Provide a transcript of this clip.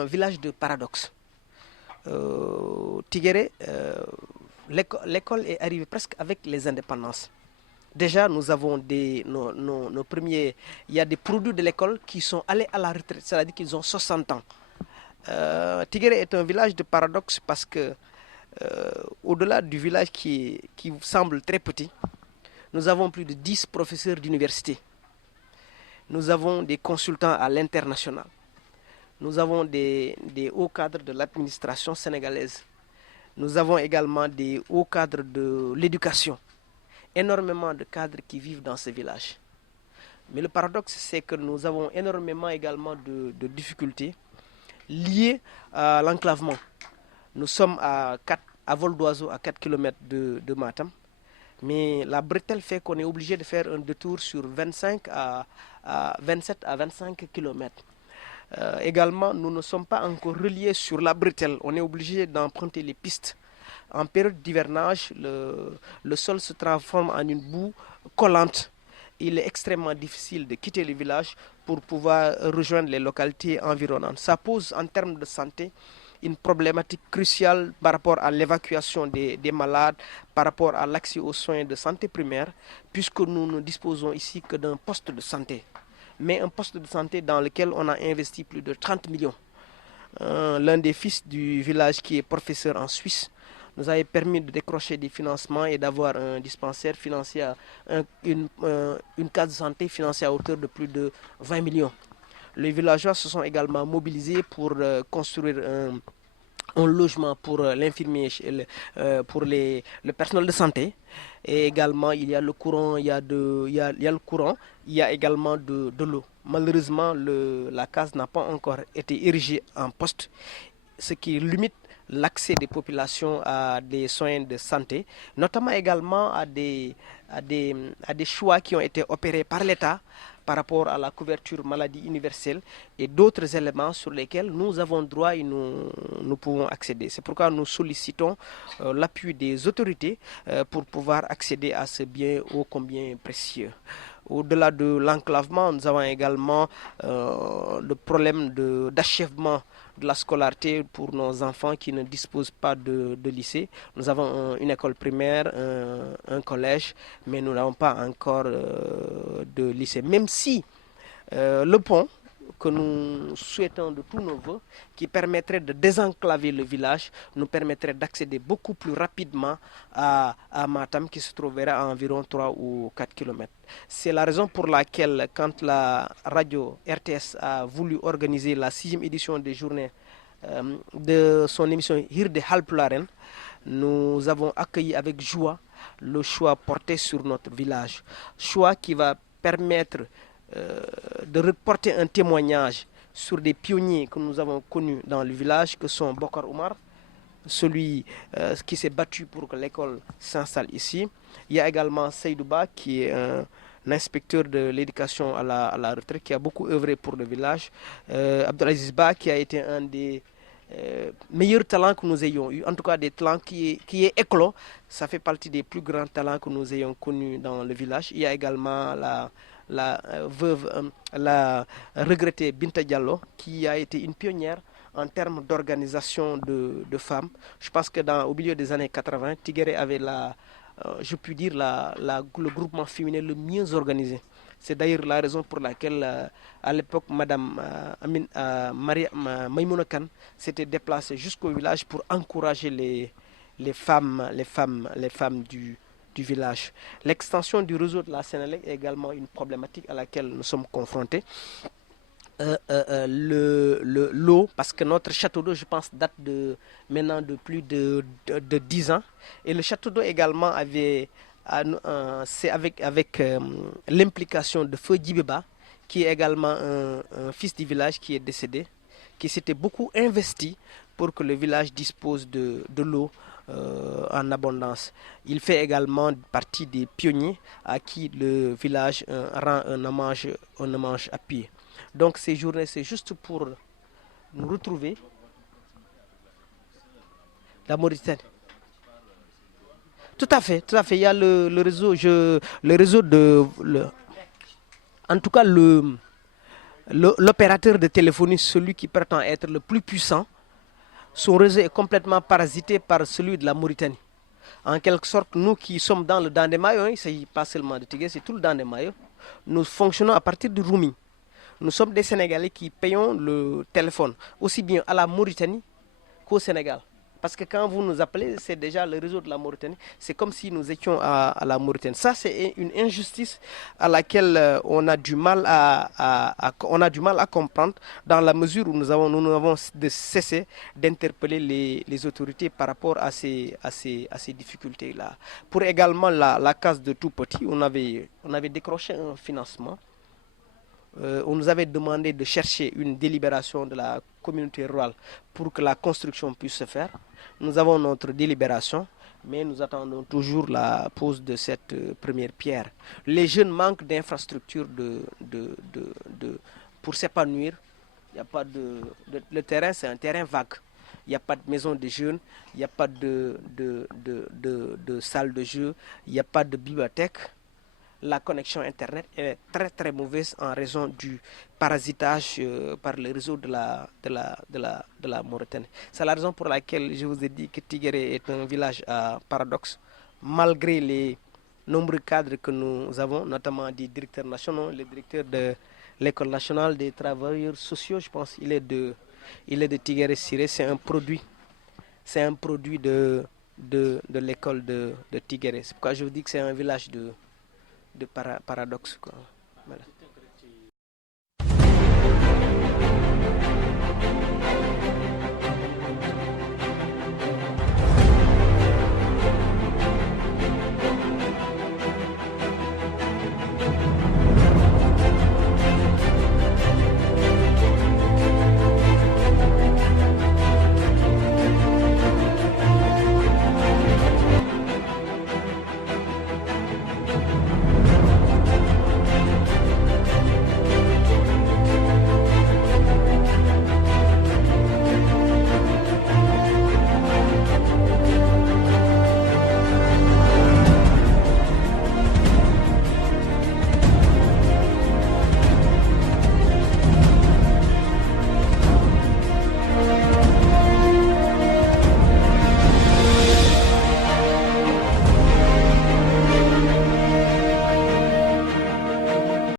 un village de paradoxe. Tiguéré, l'école est arrivée presque avec les indépendances. Déjà, nous avons nos premiers... Il y a des produits de l'école qui sont allés à la retraite, c'est-à-dire qu'ils ont 60 ans. Tiguéré est un village de paradoxe parce que, au-delà du village qui semble très petit, nous avons plus de 10 professeurs d'université. Nous avons des consultants à l'international. Nous avons des hauts cadres de l'administration sénégalaise. Nous avons également des hauts cadres de l'éducation. Énormément de cadres qui vivent dans ces villages. Mais le paradoxe, c'est que nous avons énormément également de difficultés liées à l'enclavement. Nous sommes à vol d'oiseau à 4 km de Matam. Mais la bretelle fait qu'on est obligé de faire un détour sur 27 à 25 km. Également, nous ne sommes pas encore reliés sur la bretelle. On est obligé d'emprunter les pistes. En période d'hivernage, le sol se transforme en une boue collante. Il est extrêmement difficile de quitter le village pour pouvoir rejoindre les localités environnantes. Ça pose en termes de santé une problématique cruciale par rapport à l'évacuation des malades, par rapport à l'accès aux soins de santé primaire, puisque nous ne disposons ici que d'un poste de santé. Mais un poste de santé dans lequel on a investi plus de 30 millions. L'un des fils du village qui est professeur en Suisse nous avait permis de décrocher des financements et d'avoir un dispensaire financier, une case de santé financée à hauteur de plus de 20 millions. Les villageois se sont également mobilisés pour construire un logement pour l'infirmier, pour le personnel de santé. Et également, il y a le courant, il y a le courant, il y a également de l'eau. Malheureusement, la case n'a pas encore été érigée en poste, ce qui limite l'accès des populations à des soins de santé, notamment également à des choix qui ont été opérés par l'État par rapport à la couverture maladie universelle et d'autres éléments sur lesquels nous avons droit et nous pouvons accéder. C'est pourquoi nous sollicitons l'appui des autorités pour pouvoir accéder à ce bien ô combien précieux. Au-delà de l'enclavement, nous avons également le problème d'achèvement de la scolarité pour nos enfants qui ne disposent pas de lycée. Nous avons une école primaire, un collège, mais nous n'avons pas encore de lycée. Même si le pont que nous souhaitons de tous nos voeux, qui permettrait de désenclaver le village, nous permettrait d'accéder beaucoup plus rapidement à Matam, qui se trouverait à environ 3 ou 4 km. C'est la raison pour laquelle, quand la radio RTS a voulu organiser la 6e édition des journées de son émission Hirde Halpularen, nous avons accueilli avec joie le choix porté sur notre village. Choix qui va permettre de reporter un témoignage sur des pionniers que nous avons connus dans le village, que sont Bokar Oumar, celui qui s'est battu pour que l'école s'installe ici. Il y a également Seydouba, qui est un inspecteur de l'éducation à la retraite, qui a beaucoup œuvré pour le village. Abdelaziz Ba, qui a été un des meilleurs talents que nous ayons eu, en tout cas des talents qui est éclos. Ça fait partie des plus grands talents que nous ayons connus dans le village. Il y a également la regrettée Binta Diallo, qui a été une pionnière en termes d'organisation de femmes. Je pense que au milieu des années 80, Tiguéré avait je puis dire, le groupement féminin le mieux organisé. C'est d'ailleurs la raison pour laquelle, à l'époque, Madame Maïmouna Kane s'était déplacée jusqu'au village pour encourager les femmes du village. L'extension du réseau de la Sénélec est également une problématique à laquelle nous sommes confrontés. L'eau, parce que notre château d'eau, je pense, date maintenant de plus de 10 ans. Et le château d'eau également c'est avec l'implication de Feu Djibeba, qui est également un fils du village qui est décédé, qui s'était beaucoup investi pour que le village dispose de l'eau en abondance. Il fait également partie des pionniers à qui le village rend un hommage à pied. Donc ces journées, c'est juste pour nous retrouver. La Mauritanie. Tout à fait. Il y a le réseau, en tout cas L'opérateur de téléphonie, celui qui prétend être le plus puissant, son réseau est complètement parasité par celui de la Mauritanie. En quelque sorte, nous qui sommes dans le Dandemayo, il ne s'agit pas seulement de Tigué, c'est tout le Dandemayo, nous fonctionnons à partir du roaming. Nous sommes des Sénégalais qui payons le téléphone aussi bien à la Mauritanie qu'au Sénégal. Parce que quand vous nous appelez, c'est déjà le réseau de la Mauritanie. C'est comme si nous étions à la Mauritanie. Ça, c'est une injustice à laquelle on a du mal on a du mal à comprendre dans la mesure où nous avons de cesser d'interpeller les autorités par rapport à ces difficultés-là. Pour également la case de tout petit, on avait décroché un financement. On nous avait demandé de chercher une délibération de la communauté rurale pour que la construction puisse se faire. Nous avons notre délibération, mais nous attendons toujours la pose de cette première pierre. Les jeunes manquent d'infrastructures pour s'épanouir. Il y a pas le terrain, c'est un terrain vague. Il n'y a pas de maison de jeunes, il n'y a pas de salle de jeu, il n'y a pas de bibliothèque. La connexion Internet est très très mauvaise en raison du parasitage par le réseau de la Mauritanie. C'est la raison pour laquelle je vous ai dit que Tigéré est un village à paradoxe, malgré les nombreux cadres que nous avons, notamment des directeurs nationaux, le directeur de l'École nationale des travailleurs sociaux, je pense, il est de Tigéré Siré, c'est un produit de l'école de Tigéré. C'est pourquoi je vous dis que c'est un village de paradoxe, quoi. Voilà.